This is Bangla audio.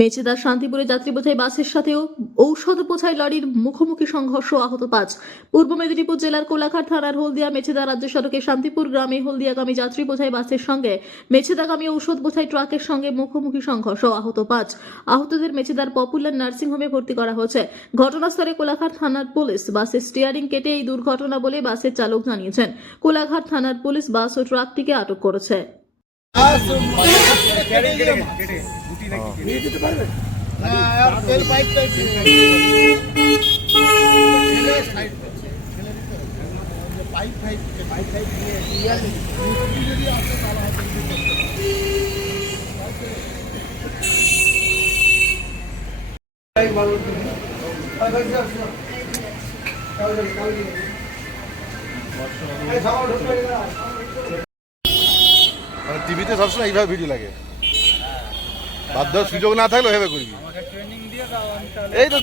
মেচেদার শান্তিপুরে যাত্রী বোঝাই বাসের সাথেও ঔষধ বোঝাই লরির মুখোমুখি সংঘর্ষ, আহত 5। পূর্ব মেদিনীপুর জেলার কোলাঘাট থানার হলদিয়া মেচেদা রাজ্য সড়কে শান্তিপুর গ্রামে হলদিয়াগামী যাত্রী বোঝাই বাসের সঙ্গে মেচেদাগামী ঔষধ বোঝাই ট্রাকের সঙ্গে মুখোমুখি সংঘর্ষ, আহত 5। আহতদের মেচেদার পপুলার নার্সিংহোমে ভর্তি করা হয়েছে। ঘটনাস্থলে কোলাঘাট থানার পুলিশ বাসের স্টিয়ারিং কেটে এই দুর্ঘটনা বলে বাসের চালক জানিয়েছেন। কোলাঘাট থানার পুলিশ বাস ও ট্রাকটিকে আটক করেছে। টিভিতে সবসময় এইভাবে ভিডিও লাগে, বাধ্য সুযোগ না থাকলে ওইভাবে করবি। এই তো